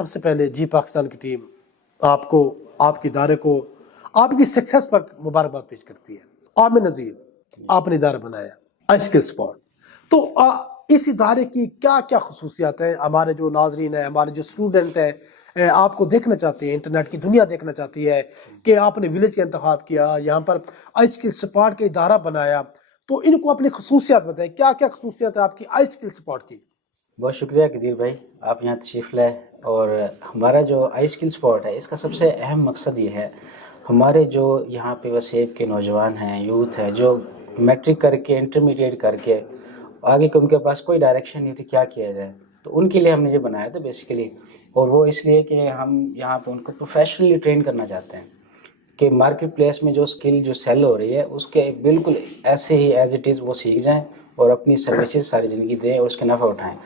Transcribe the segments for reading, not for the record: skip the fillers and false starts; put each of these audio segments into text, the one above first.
سب سے پہلے جی پاکستان کی ٹیم آپ کو، آپ کے ادارے کو آپ کی سکسیس پر مبارکباد پیش کرتی ہے۔ عامر نذیر، آپ نے ادارہ بنایا آئی اسکل اسپاٹ، تو اس ادارے کی کیا کیا خصوصیات ہیں؟ ہمارے جو ناظرین ہیں، ہمارے جو اسٹوڈنٹ ہیں، آپ کو دیکھنا چاہتے ہیں، انٹرنیٹ کی دنیا دیکھنا چاہتی ہے کہ آپ نے ولیج کا انتخاب کیا، یہاں پر آئی اسکل اسپاٹ کا ادارہ بنایا، تو ان کو اپنی خصوصیات بتائیں، کیا کیا خصوصیات ہے آپ کی آئی اسکل اسپاٹ کی؟ بہت شکریہ قدیر بھائی، آپ یہاں تشریف لائے۔ اور ہمارا جو آئی اسکل اسپاٹ ہے، اس کا سب سے اہم مقصد یہ ہے، ہمارے جو یہاں پہ وسیب کے نوجوان ہیں، یوتھ ہے، جو میٹرک کر کے انٹرمیڈیٹ کر کے آگے ان کے پاس کوئی ڈائریکشن نہیں تھی کیا کیا جائے، تو ان کے لیے ہم نے یہ بنایا تھا بیسیکلی۔ اور وہ اس لیے کہ ہم یہاں پہ ان کو پروفیشنلی ٹرین کرنا چاہتے ہیں کہ مارکیٹ پلیس میں جو اسکل جو سیل ہو رہی ہے اس کے بالکل ایسے ہی ایز اٹ از وہ سیکھ جائیں اور اپنی سروسز ساری زندگی دیں اور اس کے نفع اٹھائیں۔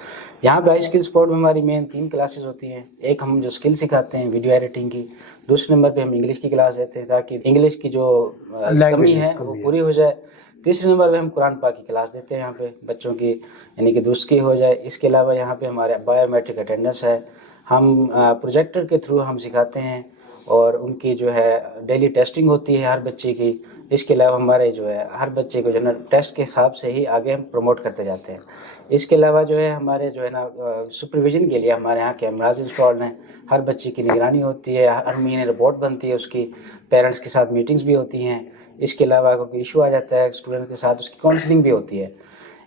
یہاں پہ آئی اسکل اسپورٹ میں ہماری مین 3 کلاسز ہوتی ہیں۔ ایک ہم جو اسکل سکھاتے ہیں ویڈیو ایڈیٹنگ کی، دوسرے نمبر پہ ہم انگلش کی کلاس دیتے ہیں تاکہ انگلش کی جو کمی ہے وہ پوری ہو جائے، تیسرے نمبر پہ ہم قرآن پاک کی کلاس دیتے ہیں یہاں پہ بچوں کی، یعنی کہ درست کی ہو جائے۔ اس کے علاوہ یہاں پہ ہمارے بایو میٹرک اٹینڈنس ہے، ہم پروجیکٹر کے تھرو ہم سکھاتے ہیں اور ان کی جو ہے ڈیلی ٹیسٹنگ ہوتی ہے ہر بچے کی۔ اس کے علاوہ ہمارے جو ہے ہر بچے کو جو ہے نا ٹیسٹ کے حساب سے ہی آگے ہم پروموٹ کرتے جاتے ہیں۔ اس کے علاوہ جو ہے ہمارے جو ہے نا سپرویژن کے لیے ہمارے یہاں کیمراز انسٹالڈ ہیں، ہر بچے کی نگرانی ہوتی ہے، ہر مہینے رپورٹ بنتی ہے اس کی، پیرنٹس کے ساتھ میٹنگز بھی ہوتی ہیں۔ اس کے علاوہ کوئی ایشو آ جاتا ہے اسٹوڈنٹ کے ساتھ، اس کی کاؤنسلنگ بھی ہوتی ہے۔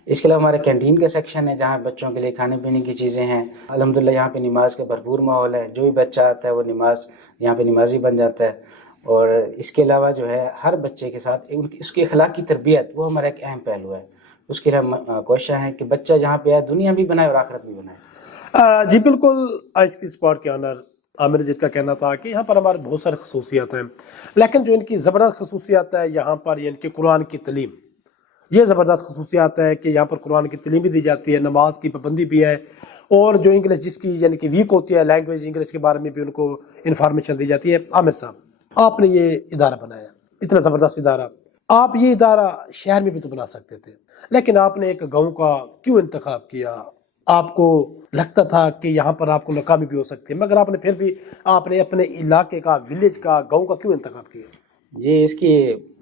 اس کے علاوہ ہمارے کینٹین کا سیکشن ہے جہاں بچوں کے لیے کھانے پینے کی چیزیں ہیں۔ الحمدللہ یہاں پہ نماز کا بھرپور ماحول ہے، جو بھی بچہ آتا ہے وہ نماز یہاں پہ نمازی بن جاتا ہے۔ اور اس کے علاوہ جو ہے ہر بچے کے ساتھ اس کی اخلاقی تربیت وہ ہمارا ایک اہم پہلو ہے۔ اس کے لیے ہم کوشش ہے کہ بچہ جہاں پہ آئے دنیا بھی بنائے اور آخرت بھی بنائے۔ جی بالکل، آئی اسکل اسپاٹ کے آنر عامر جس کا کہنا تھا کہ یہاں پر ہمارے بہت سارے خصوصیات ہیں، لیکن جو ان کی زبردست خصوصیات ہے یہاں پر یہ ان کی قرآن کی تعلیم، یہ زبردست خصوصیات ہے کہ یہاں پر قرآن کی تعلیم بھی دی جاتی ہے، نماز کی پابندی بھی ہے، اور جو انگلش جس کی یعنی کہ ویک ہوتی ہے لینگویج انگلش کے بارے میں بھی ان کو انفارمیشن دی جاتی ہے۔ عامر صاحب، آپ نے یہ ادارہ بنایا، اتنا زبردست ادارہ، آپ یہ ادارہ شہر میں بھی تو بنا سکتے تھے، لیکن آپ نے ایک گاؤں کا کیوں انتخاب کیا؟ آپ کو لگتا تھا کہ یہاں پر آپ کو ناکامی بھی ہو سکتی ہے، مگر آپ نے پھر بھی آپ نے اپنے علاقے کا، ولیج کا، گاؤں کا کیوں انتخاب کیا؟ جی اس کی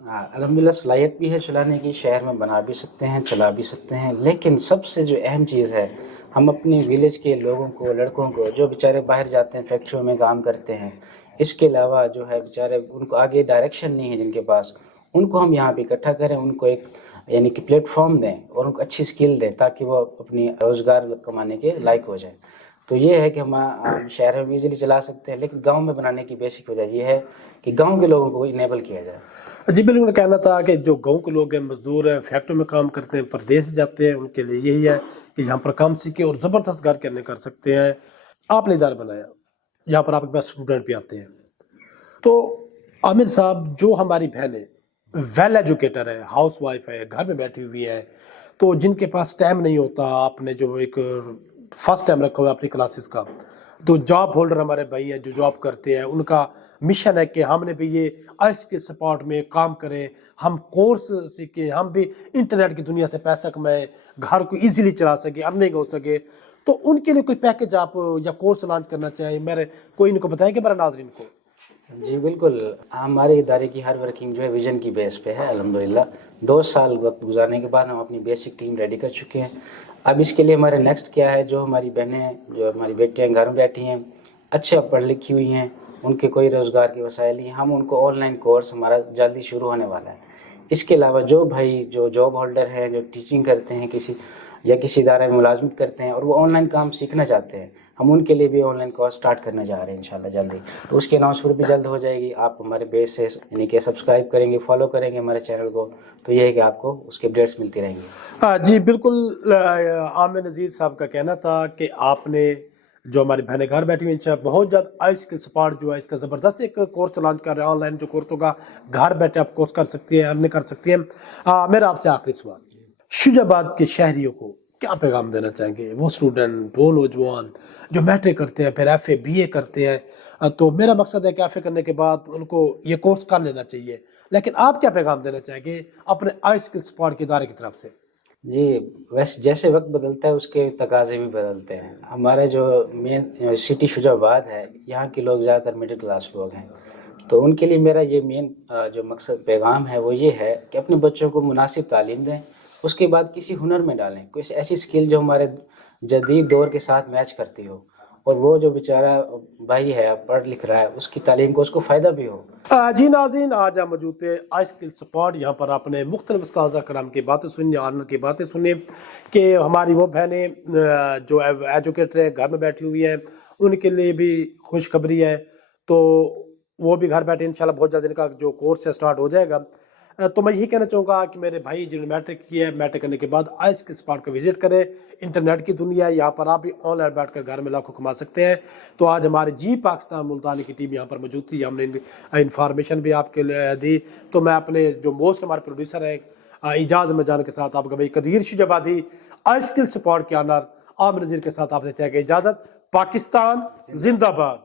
الحمدللہ صلاحیت بھی ہے چلانے کی، شہر میں بنا بھی سکتے ہیں، چلا بھی سکتے ہیں، لیکن سب سے جو اہم چیز ہے ہم اپنے ولیج کے لوگوں کو، لڑکوں کو جو بیچارے باہر جاتے ہیں فیکٹریوں میں کام کرتے ہیں، اس کے علاوہ جو ہے بیچارے ان کو آگے ڈائریکشن نہیں ہے جن کے پاس، ان کو ہم یہاں پہ اکٹھا کریں، ان کو ایک یعنی کہ پلیٹ فارم دیں اور ان کو اچھی سکل دیں تاکہ وہ اپنی روزگار کمانے کے لائق ہو جائیں۔ تو یہ ہے کہ ہم شہر میں بھی ایزیلی چلا سکتے ہیں، لیکن گاؤں میں بنانے کی بیسک وجہ یہ ہے کہ گاؤں کے لوگوں کو انیبل کیا جائے۔ جی بالکل، کہنا تھا کہ جو گاؤں کے لوگ ہیں، مزدور ہیں، فیکٹری میں کام کرتے ہیں، پردیس جاتے ہیں، ان کے لیے یہی ہے کہ یہاں پر کام سیکھیں اور زبردست گھر کرنے کر سکتے ہیں۔ آپ نے ادارہ بنایا، یہاں پر آپ کے پاس اسٹوڈنٹ بھی آتے ہیں، تو عامر صاحب جو ہماری بہنیں ویل ایجوکیٹر ہے، ہاؤس وائف ہے، گھر میں بیٹھی ہوئی ہے، تو جن کے پاس ٹائم نہیں ہوتا، آپ نے جو ایک فرسٹ ٹائم رکھا ہوا ہے اپنی کلاسز کا، تو جاب ہولڈر ہمارے بھائی ہیں جو جاب کرتے ہیں، ان کا مشن ہے کہ ہم نے بھی یہ آئی اسکل سپورٹ میں کام کریں، ہم کورس سیکھیں، ہم بھی انٹرنیٹ کی دنیا سے پیسہ کمائیں، گھر کو ایزیلی چلا سکے، ارننگ ہو سکے، تو ان کے لیے کوئی پیکج آپ یا کورس لانچ کرنا چاہیں، میرے کوئی ان کو بتائیں کہ میرے ناظرین کو۔ جی بالکل، ہمارے ادارے کی ہر ورکنگ جو ہے ویژن کی بیس پہ ہے الحمدللہ۔ 2 سال وقت گزارنے کے بعد ہم اپنی بیسک ٹیم ریڈی کر چکے ہیں۔ اب اس کے لیے ہمارے نیکسٹ کیا ہے، جو ہماری بہنیں، جو ہماری بیٹیاں گھر میں بیٹھی ہیں، اچھا پڑھ لکھی ہوئی ہیں، ان کے کوئی روزگار کے وسائل نہیں، ہم ان کو آن لائن کورس ہمارا جلدی شروع ہونے والا ہے۔ اس کے علاوہ جو بھائی جو جاب ہولڈر ہیں، جو ٹیچنگ کرتے ہیں کسی ادارے میں ملازمت کرتے ہیں اور وہ آن لائن کام سیکھنا چاہتے ہیں، ہم ان کے لیے بھی آن لائن کورس سٹارٹ کرنے جا رہے ہیں انشاءاللہ جلدی۔ تو اس کی اناؤنسمنٹ بھی جلد ہو جائے گی، آپ ہمارے پیج سے یعنی کہ سبسکرائب کریں گے، فالو کریں گے ہمارے چینل کو، تو یہ ہے کہ آپ کو اس کے اپڈیٹس ملتی رہیں گی۔ جی بالکل، عامر نذیر صاحب کا کہنا تھا کہ آپ نے جو ہماری بہنیں گھر بیٹھی ہوئی انشاءاللہ بہت جلد آئی اسکل سپورٹ جو ہے اس کا زبردست ایک کورس لانچ کر رہے ہیں، آن لائن جو کورس ہوگا، گھر بیٹھے آپ کورس کر سکتی ہیں، ارن کر سکتی ہیں۔ میرا آپ سے آخری سوال، شجاع آباد کے شہریوں کو کیا پیغام دینا چاہیں گے؟ وہ اسٹوڈنٹ، وہ نوجوان جو میٹرک کرتے ہیں، پھر ایف اے بی اے کرتے ہیں، تو میرا مقصد ہے کہ ایف اے کرنے کے بعد ان کو یہ کورس کر لینا چاہیے، لیکن آپ کیا پیغام دینا چاہیں گے اپنے آئی اسکل سپورٹ کے ادارے کی طرف سے؟ جی ویسے جیسے وقت بدلتا ہے اس کے تقاضے بھی بدلتے ہیں. ہمارا جو مین سٹی شجاع آباد ہے یہاں کے لوگ زیادہ تر مڈل کلاس لوگ ہیں, تو ان کے لیے میرا یہ مین جو مقصد پیغام ہے وہ یہ ہے کہ اپنے بچوں کو مناسب تعلیم دیں, اس کے بعد کسی ہنر میں ڈالیں, کوئی ایسی اسکل جو ہمارے جدید دور کے ساتھ میچ کرتی ہو, اور وہ جو بیچارہ بھائی ہے پڑھ لکھ رہا ہے اس کی تعلیم کو اس کو فائدہ بھی ہو. جی ناظرین, آج ہم موجود تھے آئی اسکل سپورٹ. یہاں پر آپ نے مختلف اساتذہ کرام کی باتیں سنی, آنر کی باتیں سنی کہ ہماری وہ بہنیں جو ایجوکیٹر ہیں گھر میں بیٹھی ہوئی ہیں, ان کے لیے بھی خوشخبری ہے. تو وہ بھی گھر بیٹھے انشاءاللہ بہت جلد ان کا جو کورس ہے اسٹارٹ ہو جائے گا. تو میں یہی کہنا چاہوں گا کہ میرے بھائی جنہوں نے میٹرک کی ہے, میٹرک کرنے کے بعد آئی اسکل سپورٹ کو وزٹ کریں. انٹرنیٹ کی دنیا ہے, یہاں پر آپ بھی آن لائن بیٹھ کر گھر میں لاکھوں کما سکتے ہیں. تو آج ہمارے جی پاکستان ملتانی کی ٹیم یہاں پر موجود تھی, ہم نے انفارمیشن بھی آپ کے لیے دی. تو میں اپنے جو موسٹ ہمارے پروڈیوسر ہیں اعجاز احمد جان کے ساتھ آپ کا بھائی قدیر شجاع آبادی آئی اسکل سپورٹ کے آنر عامر نذیر کے ساتھ آپ سے چاہے گا اجازت. پاکستان زندہ باد.